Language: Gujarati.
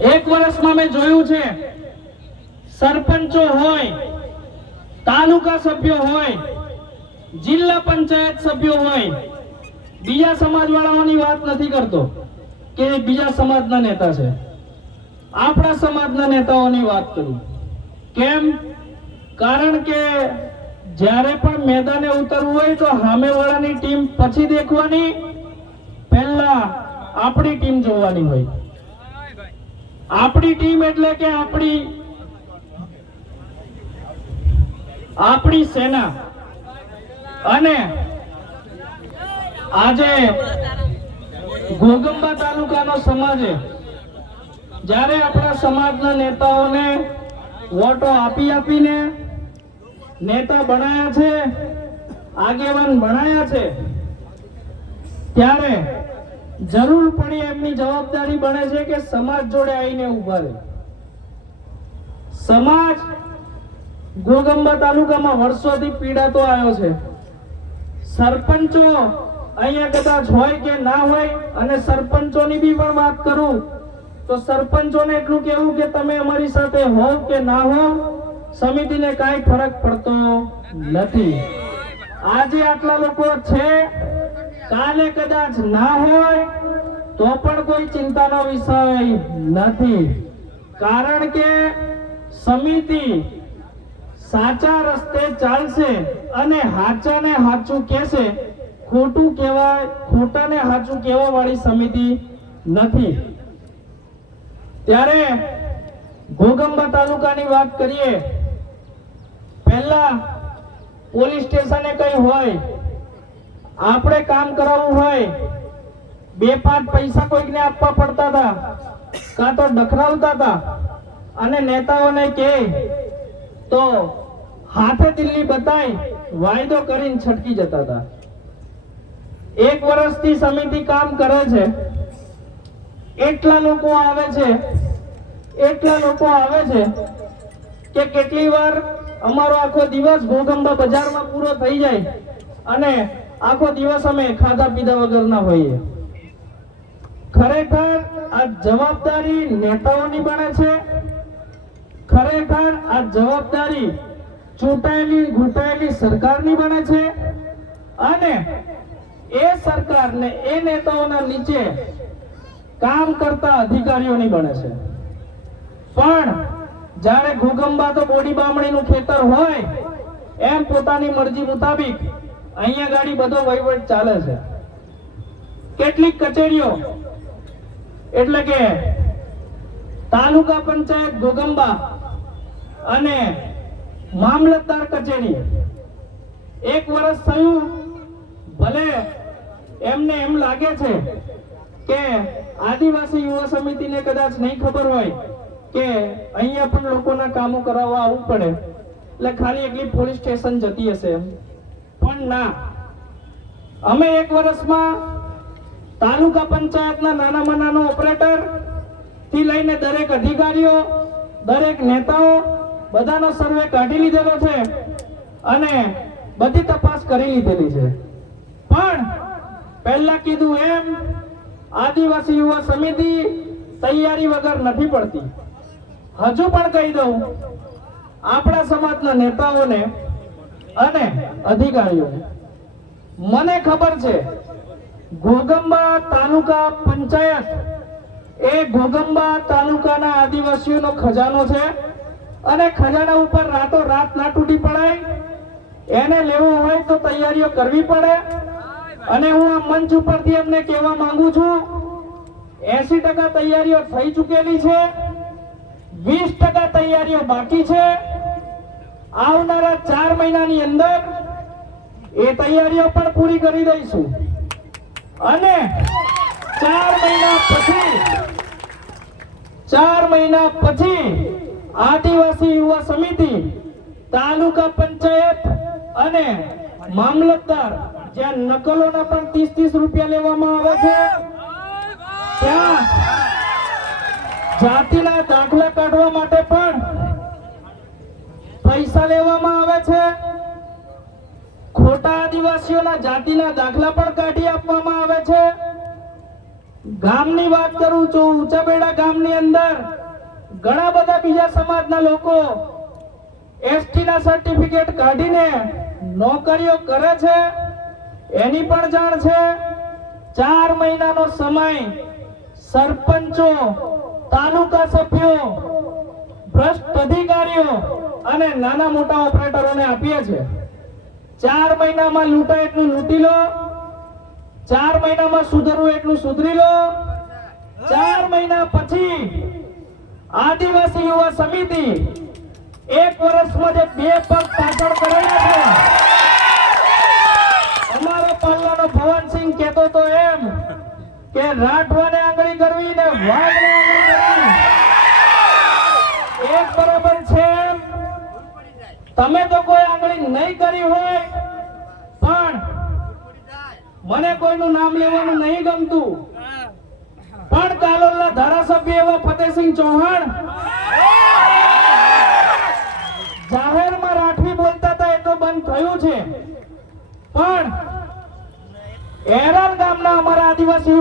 એક વર્ષમાં મેં જોયું છે સરપંચો હોય, તાલુકા સભ્યો હોય, જિલ્લા પંચાયત સભ્યો હોય, બીજા સમાજવાળાઓની વાત નથી કરતો કે બીજા સમાજના નેતા છે, આપણા સમાજના નેતાઓની વાત કરું. કેમ? કારણ કે જ્યારે પણ મેદાને ઉતરવું હોય તો સામેવાળાની ટીમ પછી દેખવાની, પહેલા આપણી ટીમ જોવાની હોય. આપણી ટીમ એટલે કે આપણી સેના. અને આજે ઘોગંબા તાલુકાનો સમાજે જ્યારે આપણા સમાજના નેતાઓને વોટો આપીને નેતા બનાયા છે, આગેવાન બનાયા છે, ત્યારે જરૂર પડી એમની જવાબદારી બને છે કે સમાજ જોડે આવીને ઉભા રહે. સમાજ ઘોગંબા તાલુકામાં વર્ષોથી પીડાતો આવ્યો છે. સરપંચો અહીંયા કદાચ હોય કે ના હોય, અને સરપંચોની બી પણ વાત કરું તો સરપંચોને એટલું કહેવું કે તમે અમારી સાથે હોવ કે ના હોવ, સમિતિને કાંઈ ફરક પડતો નથી. આજે આટલા લોકો છે, કાલે કદાચ ના હોય તો પણ કોઈ ચિંતાનો વિષય નથી. કારણ કે સમિતિ સાચા રસ્તે ચાલશે અને હાચાને હાચું કહેશે, ખોટું કહેવાય, ખોટાને હાચું કહેવા વાળી સમિતિ નથી. ત્યારે ઘોગંબા તાલુકાની વાત કરીએ, પહેલા પોલીસ સ્ટેશને કઈ હોય, આપણે કામ કરાવવું હોય, 2-5 પૈસા કોઈકને આપવા પડતા હતા, કાં તો ડખરાવતા હતા, અને નેતાઓને કહે તો હાથે દિલ્હી બતાઈ વાયદો કરીને છટકી જતા હતા. 1 વર્ષથી સમિતિ કામ કરે છે. એટલા લોકો આવે છે કે કેટલી વાર અમારો આખો દિવસ ઘોગંબા બજારમાં પૂરો થઈ જાય અને આખો દિવસ અમે ખાધા પીધા વગરના હોઈએ. ખરેખર આ જવાબદારી નેતાઓની બને છે. ખરેખર આ જવાબદારી ચૂંટાયેલી સરકારની બને છે. અને એ સરકારને એ નેતાઓના નીચે કામ કરતા અધિકારીઓની બને છે. પણ જ્યારે ઘોગંબા તો બોડી બામણીનું ખેતર હોય એમ પોતાની મરજી મુતાબિક અહીંયા ગાડી બધો વહીવટ ચાલે છે. કેટલીક કચેરીઓ એટલે કે તાલુકા પંચાયત ઘોગંબા અને મામલતદાર કચેરી 1 વર્ષ થયું, ભલે એમને એમ લાગે છે કે આદિવાસી યુવા સમિતિને કદાચ નહીં ખબર હોય કે અહીંયા પણ લોકોના કામો કરાવવા આવવું પડે, એટલે ખાલી એકલી પોલીસ સ્ટેશન જતી હશે એમ. પણ ના, અમે 1 વર્ષમાં તાલુકા પંચાયતના નાનામાં નાનો ઓપરેટર થી લઈને દરેક અધિકારીઓ, દરેક નેતાઓ બધાનો સર્વે કાઢી લીધેલો છે અને બધી તપાસ કરી લીધેલી છે. પણ પહેલા કીધું એમ આદિવાસી યુવા સમિતિ તૈયારી વગર નથી પડતી. હજુ પણ કહી દઉં આપણા સમાજના નેતાઓને અને અધિકારીઓને, મને ખબર છે ઘોગંબા તાલુકા પંચાયત એ ઘોગંબા તાલુકાના આદિવાસીઓનો ખજાનો છે અને ખજાના ઉપર રાતો રાત ના તૂટી પડાય. એને લેવો હોય તો તૈયારીઓ કરવી પડે. અને હું આ મંચ ઉપરથી એમને કહેવા માંગુ છું, 80% તૈયારીઓ થઈ ચૂકેલી છે, 20% તૈયારીઓ બાકી છે. આવનારા 4 મહિનાની અંદર એ તૈયારીઓ પણ પૂરી કરી દઈશું. અને 4 મહિના પછી આદિવાસી યુવા સમિતિ, તાલુકા પંચાયત અને મામલતદાર, જ્યાં નકલોના પણ 30-30 રૂપિયા લેવામાં આવે છે, ત્યાં જાતિના દાખલા કાઢવા માટે પણ પૈસા લેવામાં આવે છે. ખોટા આદિવાસીઓના જાતિના દાખલા પણ કાઢી આપવામાં આવે છે. ગામની વાત કરું તો ઊંચાબેડા ગામની અંદર ઘણા બધા બીજા સમાજના લોકો એસટી ના સર્ટિફિકેટ કાઢીને નોકરીઓ કરે છે, એની પણ જાણ છે. 4 મહિનાનો સમય સરપંચો, તાલુકા સભ્યો, ભ્રષ્ટ અધિકારીઓ અને નાના મોટા ઓપરેટરોને આપીએ છે. 4 મહિનામાં લૂંટાય એટલું લૂંટી લો, 4 મહિનામાં સુધરવું એટલું સુધરી લો. 4 મહિના પછી આદિવાસી યુવા સમિતિ 1 વર્ષમાં જે 2 પગ પાછળ કરેલા છે, અમારો પલ્લાનો ભવનસિંહ કહેતો તો એમ કે રાઠવાને આંગળી કરવી ને વાઘને આંગળી કરવી એક બરાબર છે. તમે તો કોઈ આંગળી નહીં કરી હોય, પણ મને કોઈનું નામ લેવાનું નહીં ગમતું, પણ કાલોલના ધારાસભ્ય એવા ફતેહસિંહ ચૌહાણ જાહેરમાં રાઠવી બોલતા હતા, એ તો બંધ થયું છે. પણ એરલ ગામના અમારા આદિવાસી